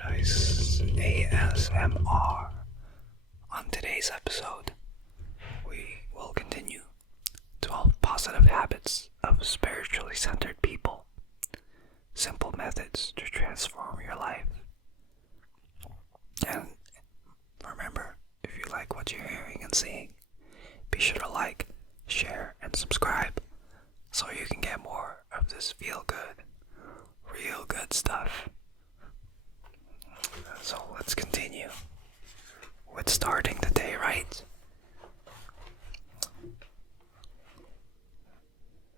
Paradise ASMR. On today's episode, we will continue 12 positive habits of spiritually centered people. Simple methods to transform your life. And remember, if you like what you're hearing and seeing, be sure to like, share, and subscribe so you can get more of this feel-good, real good stuff. So let's continue with starting the day right.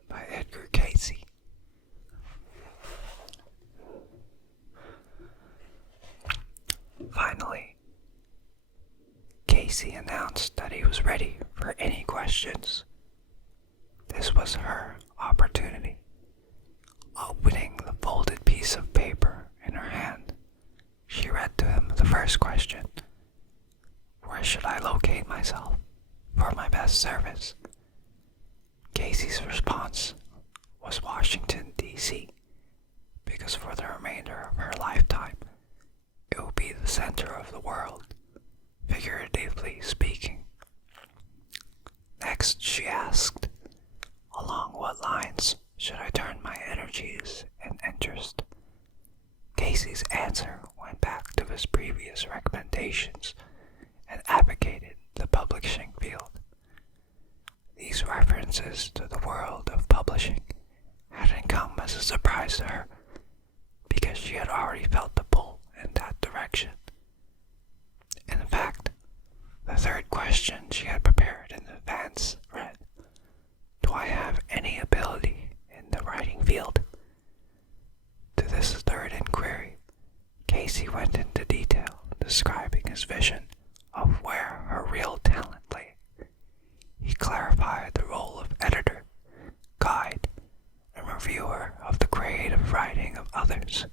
By Edgar Casey. Finally, Casey announced that he was ready for any questions. This was her opportunity. Opening the folded piece of paper in her hand, she read to him the first question. Where should I locate myself for my best service? Casey's response was Washington, D.C., because for the remainder of her lifetime, it will be the center of the world, figuratively speaking. Next, she asked, along what lines should I turn my energies and interest? Casey's answer went back to his previous recommendations and advocated the publishing field. These references to the world of publishing hadn't come as a surprise to her, because she had already felt the pull in that direction. In fact, the third question she had prepared in advance read, do I have any ability in the writing field? To this third inquiry, Casey went into detail, describing his vision of where her real talent lay. He clarified the role of editor, guide, and reviewer of the creative writing of others.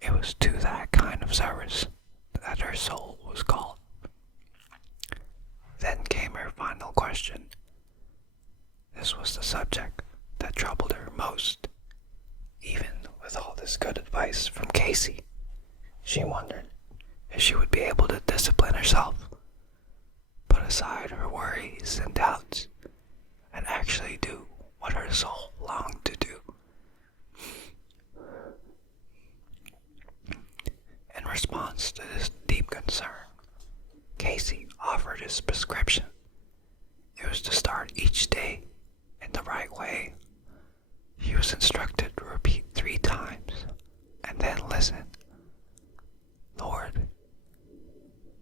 It was to that kind of service that her soul was called. Then came her final question. This was the subject that troubled her most. Even with all this good advice from Casey, she wondered if she would be able to discipline herself, put aside her worries and doubts, and actually do what her soul longed to do. In response to this deep concern, Casey offered his prescription. It was to start each day in the right way. He was instructed to repeat 3 times and then listen. Lord,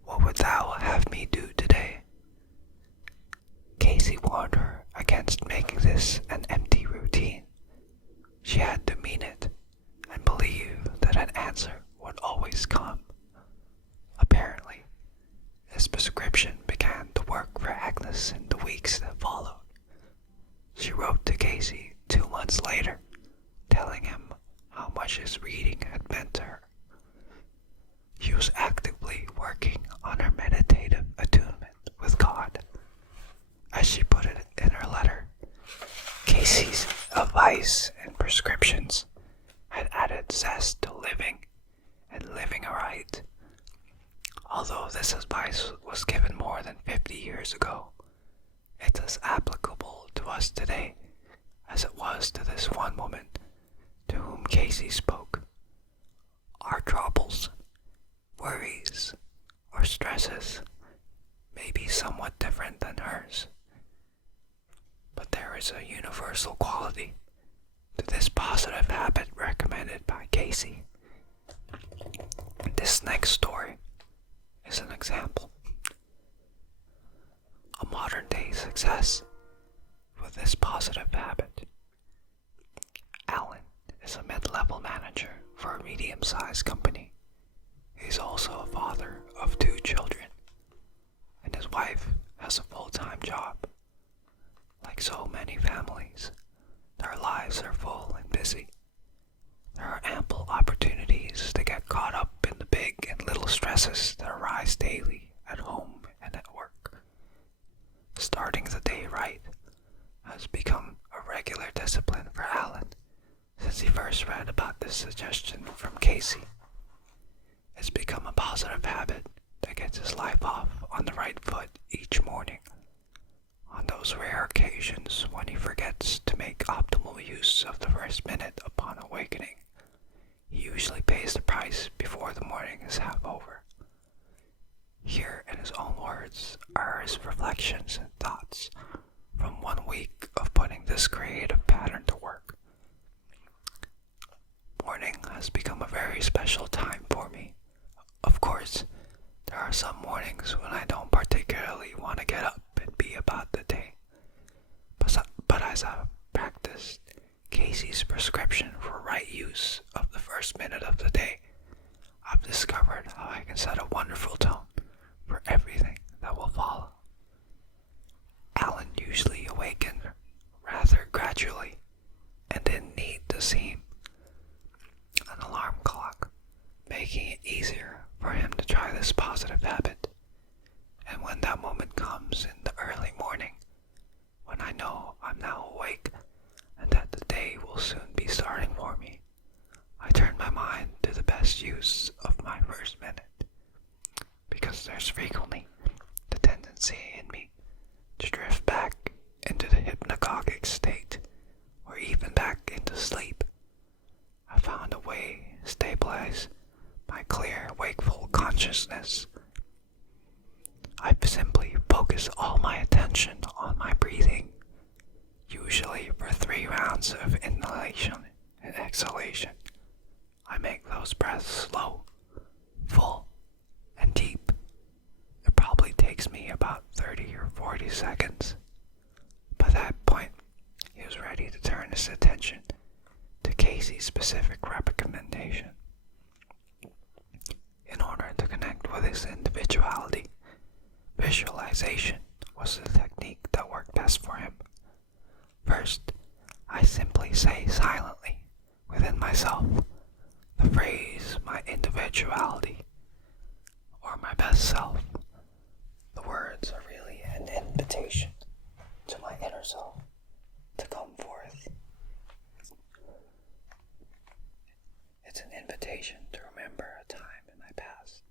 what would thou have me do today? Casey warned her against making this an empty routine. She had to mean it and believe that an answer would always come. Apparently, this prescription began to work for Agnes in the weeks that followed. She wrote to Casey 2 months later, telling him how much his reading had meant to her. She was actively working on her meditative attunement with God. As she put it in her letter, Casey's advice and prescriptions had added zest to living and living aright. Although this advice was given more than 50 years ago, it's as applicable to us today as it was to this one woman to whom Casey spoke. Our troubles, worries, or stresses may be somewhat different than hers, but there is a universal quality to this positive habit recommended by Casey. This next story is an example. A modern-day success with this positive habit. Alan is a mid-level manager for a medium-sized company. He's also a father of 2 children, and his wife has a full-time job. Like so many families, their lives are full and busy. There are ample opportunities to get caught up in the big and little stresses that arise daily at home and at work. Starting the day right has become a regular discipline for Alan since he first read about this suggestion from Casey. positive habit that gets his life off on the right foot each morning. On those rare occasions when he forgets to make optimal use of the first minute upon awakening, he usually pays the price before the morning is half over. Here, in his own words, are his reflections and thoughts from 1 week of putting this creative pattern to work. Morning has become a very special time for me. Of course, there are some mornings when I don't particularly want to get up and be about the day. But as I've practiced Casey's prescription for right use of the first minute of the day, I've discovered how I can set a wonderful tone for everything that will follow. Alan usually awakened rather gradually and didn't need to seem an alarm clock, making it easier for him to try this positive habit. And when that moment comes in the early morning, when I know I'm now awake and that the day will soon be starting for me, I turn my mind to the best use of my first minute. Because there's frequently the tendency in me to drift back into the hypnagogic state or even back into sleep. I found a way to stabilize my clear, wakeful consciousness. I simply focus all my attention on my breathing, usually for 3 rounds of inhalation and exhalation. I make those breaths slow, full, and deep. It probably takes me about 30 or 40 seconds. By that point, he was ready to turn his attention to Casey's specific recommendation. In order to connect with his individuality, visualization was the technique that worked best for him. First, I simply say silently within myself the phrase my individuality or my best self. The words are really an invitation to my inner self to come forth. It's an invitation to remember a time in my past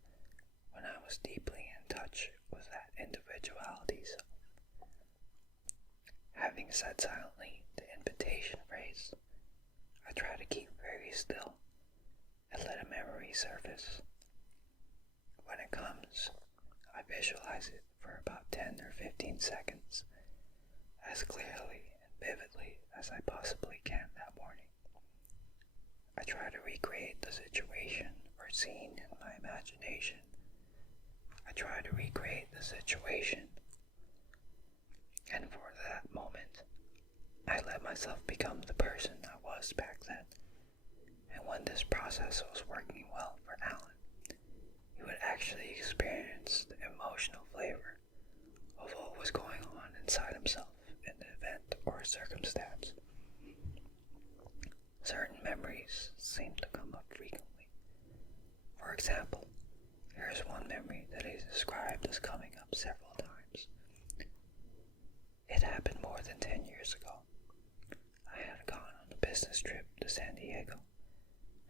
when I was deeply in touch with that individuality self. Having said silently the invitation phrase, I try to keep very still and let a memory surface. When it comes, I visualize it for about 10 or 15 seconds, as clearly and vividly as I possibly can that morning. I try to recreate the situation or scene in my imagination. I try to recreate the situation, and for that moment, I let myself become the person I was back then. And when this process was working well for Alan, he would actually experience the emotional flavor of what was going on inside himself in the event or circumstance. Certain memories seem to come up frequently. For example, here's one memory that is described as coming up several times. It happened more than 10 years ago. I had gone on a business trip to San Diego,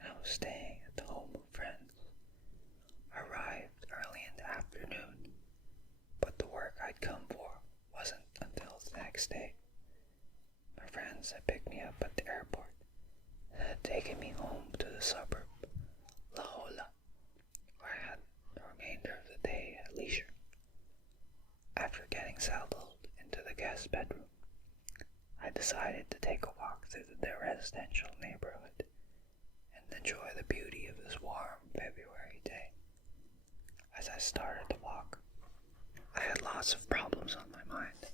and I was staying at the home of friends. I arrived early in the afternoon, but the work I'd come for wasn't until the next day. My friends had picked me up at the airport and had taken me home to the suburb, La Jolla, where I had the remainder of the day at leisure. After getting settled into the guest bedroom, I decided to take a walk through the residential neighborhood and enjoy the beauty of this warm February day. As I started to walk, I had lots of problems on my mind.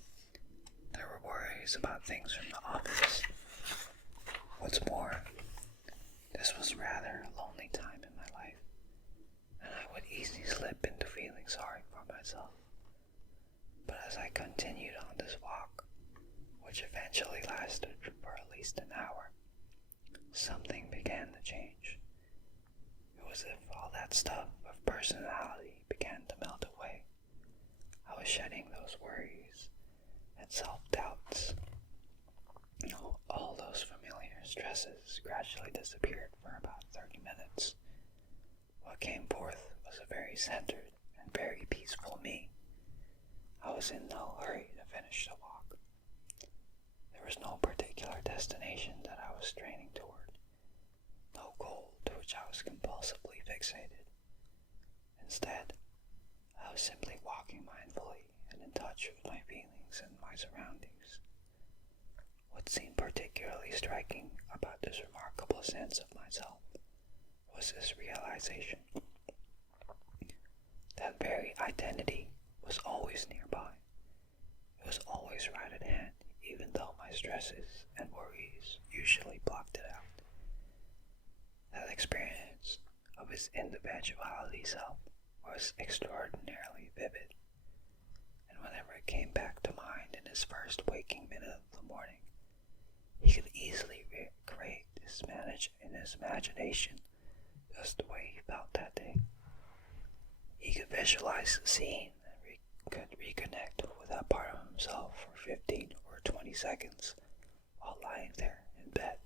There were worries about things from the office. What's more, this was rather a lonely time in my life, and I would easily slip into feeling sorry for myself. But as I continued on this walk, which eventually lasted for at least an hour, something began to change. It was as if all that stuff of personality began to melt away. I was shedding those worries and self-doubts. All those familiar stresses gradually disappeared for about 30 minutes. What came forth was a very centered and very peaceful me. I was in no hurry to finish the walk. There was no particular destination that I was straining toward, no goal to which I was compulsively fixated. Instead, I was simply walking mindfully and in touch with my feelings and my surroundings. What seemed particularly striking about this remarkable sense of myself was this realization. That very identity was always nearby. It was always right at hand, even though my stresses and worries usually blocked it out. That experience of his individuality self was extraordinarily vivid, and whenever it came back to mind in his first waking minute of the morning, he could easily recreate in his imagination just the way he felt that day. He could visualize the scene and could reconnect with that part of himself for 15 or 20 seconds while lying there in bed.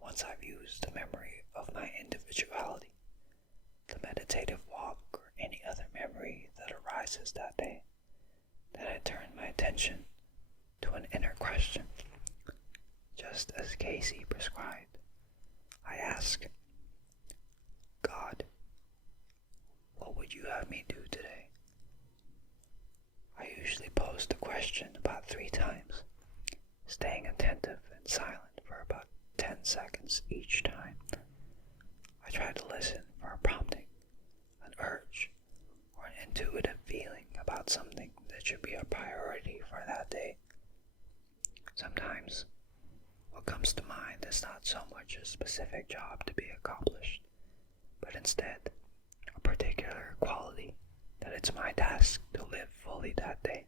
Once I've used the memory of my individuality, the meditative walk, or any other memory that arises that day, then I turn my attention to an inner question. Just as Casey prescribed, I ask, God, what would you have me do today? I usually pose the question about 3 times, staying attentive and silent for about 10 seconds each time. I try to listen for a prompting, an urge, or an intuitive feeling about something that should be a priority for that day. Sometimes, what comes to mind is not so much a specific job to be accomplished, but instead, a particular quality that it's my task to live fully that day.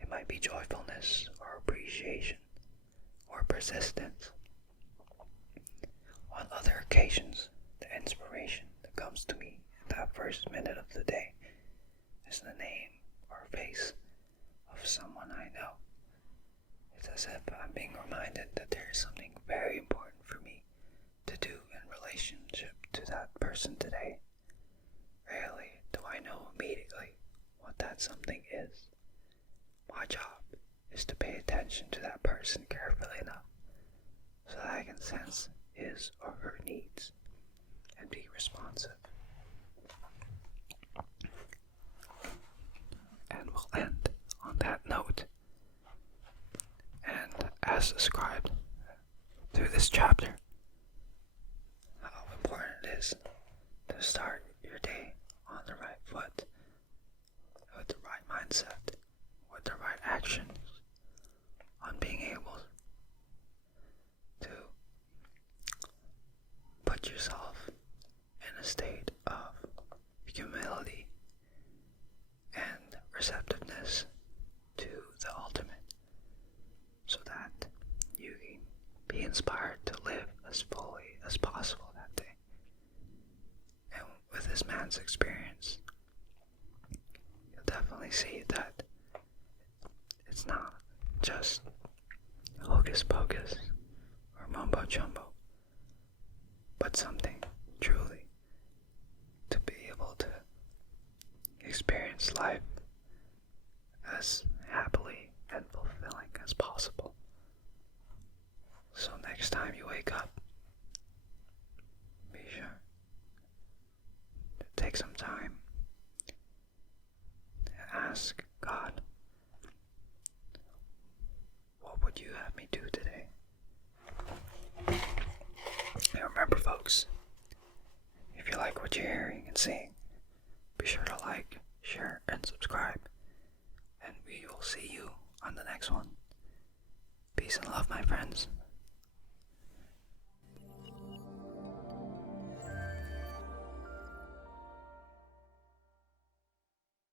It might be joyfulness or appreciation or persistence. On other occasions, the inspiration that comes to me in that first minute of the day is the name or face of someone I know. It's as if I'm being reminded that there is something very important for me to do in relationship to that person today. Rarely do I know immediately what that something is. My job is to pay attention to that person carefully enough so that I can sense his or her needs and be responsive. And we'll end on that note. And as described through this chapter, how important it is to start your day on the right foot, with the right mindset, with the right actions, on being able to put yourself in a state of humility and receptiveness to the ultimate, so that you can be inspired to live as fully as possible that day. And with this man's experience, you'll definitely see that it's not just hocus pocus or mumbo jumbo, but something truly to be able to experience life as happily and fulfilling as possible. So next time you wake up, be sure to take some time to ask God, what would you have me do today? And remember, folks, if you like what you're hearing and seeing, be sure to like, share, and subscribe. And we will see you on the next one. Peace and love, my friends.